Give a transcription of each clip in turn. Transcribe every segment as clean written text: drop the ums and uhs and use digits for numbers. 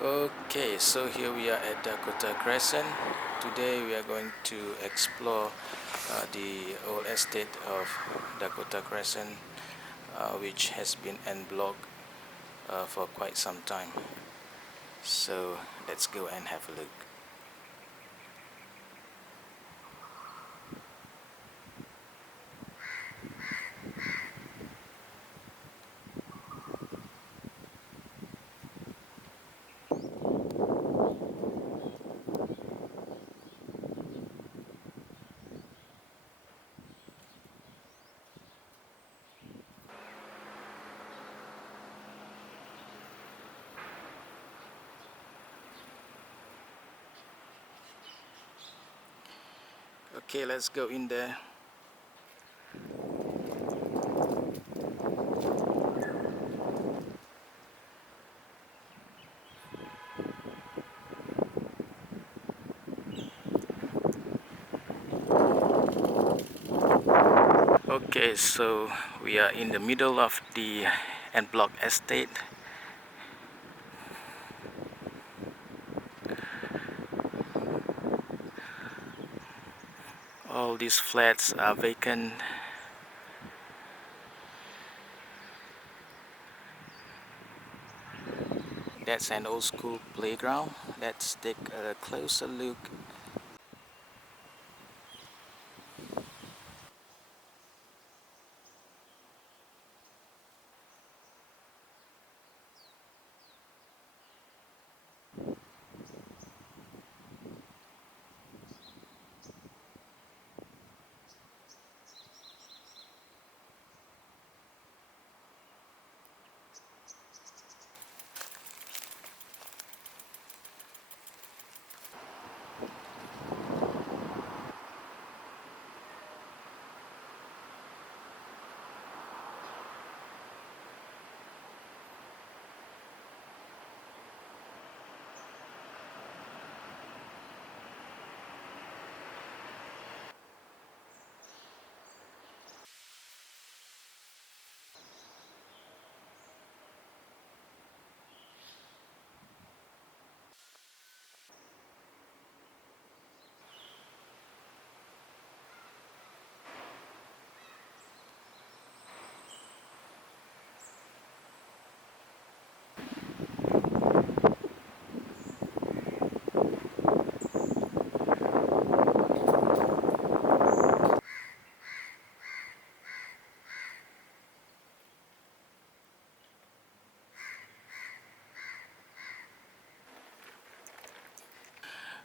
Okay, so here we are at Dakota Crescent. Today we are going to explore the old estate of Dakota Crescent, which has been enblocked for quite some time. So let's go and have a look. Okay, let's go in there. Okay, so we are in the middle of the enblock estate. All these flats are vacant. That's an old school playground. Let's take a closer look.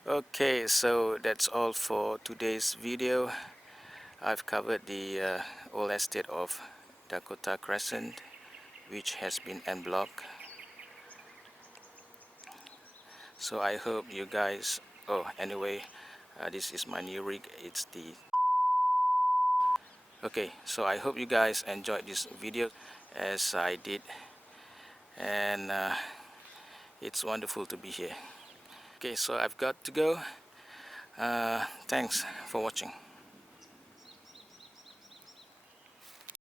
Okay, so that's all for today's video. I've covered the old estate of Dakota Crescent, which has been enblocked. So I hope you guys, anyway, this is my new rig. It's the okay, so I hope you guys enjoyed this video as I did, and it's wonderful to be here. Okay, so I've got to go. Thanks for watching.